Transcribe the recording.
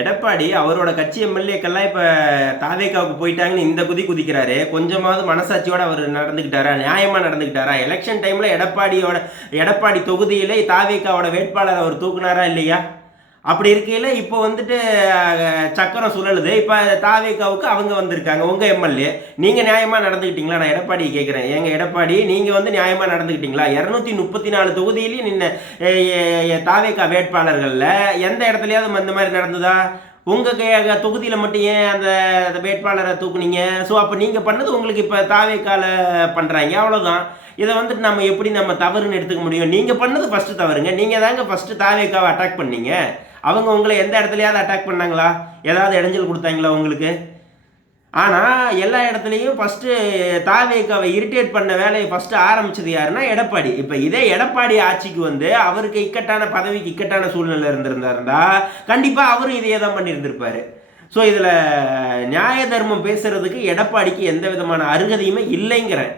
எடப்பாடி அவரோட கட்சி எம்எல்ஏக்கெல்லாம் இப்போ தாவேக்காவுக்கு போயிட்டாங்கன்னு இந்த குதிக்கிறாரு. கொஞ்சமாவது மனசாட்சியோட அவர் நடந்துக்கிட்டாரா? நியாயமாக நடந்துக்கிட்டாரா? எலெக்ஷன் டைமில் எடப்பாடி தொகுதியில் தாவேக்காவோட வேட்பாளர் அவர் தூக்குனாரா இல்லையா? அப்படி இருக்கையில் இப்போ வந்துட்டு சக்கரம் சுழலுது. இப்போ தாவேக்காவுக்கு அவங்க வந்திருக்காங்க, உங்கள் எம்எல்ஏ. நீங்கள் நியாயமாக நடந்துக்கிட்டீங்களா? நான் எடப்பாடி கேட்குறேன். எங்கள் எடப்பாடி நீங்கள் வந்து நியாயமாக நடந்துக்கிட்டீங்களா? 234 தொகுதியிலையும் நின்ன தாவேக்கா வேட்பாளர்களில் எந்த இடத்துலையாவது இந்த மாதிரி நடந்ததா? உங்கள் தொகுதியில் மட்டும் ஏன் அந்த வேட்பாளரை தூக்குனீங்க? ஸோ அப்போ நீங்கள் பண்ணது உங்களுக்கு இப்போ தாவேக்கால பண்ணுறாங்க, அவ்வளோதான். இதை வந்துட்டு நம்ம தவறுன்னு எடுத்துக்க முடியும்? நீங்கள் பண்ணது ஃபஸ்ட்டு தவறுங்க. நீங்கள் தாங்க ஃபஸ்ட்டு தாவேக்காவை அட்டாக் பண்ணீங்க. அவங்க உங்களை எந்த இடத்துலையாவது அட்டாக் பண்ணாங்களா? ஏதாவது இடைஞ்சல் கொடுத்தாங்களா உங்களுக்கு? ஆனால் எல்லா இடத்துலையும் ஃபஸ்ட்டு தாவேக்காவை இரிட்டேட் பண்ண வேலையை ஃபஸ்ட்டு ஆரம்பித்தது யாருன்னா எடப்பாடி. இப்போ இதே எடப்பாடி ஆட்சிக்கு வந்து அவருக்கு பதவிக்கு இக்கட்டான சூழ்நிலை இருந்திருந்தாருந்தா கண்டிப்பாக அவரும் இதையே தான் பண்ணியிருந்திருப்பார். ஸோ இதில் நியாய தர்மம் பேசுகிறதுக்கு எடப்பாடிக்கு எந்த விதமான அருகதையுமே இல்லைங்கிறேன்.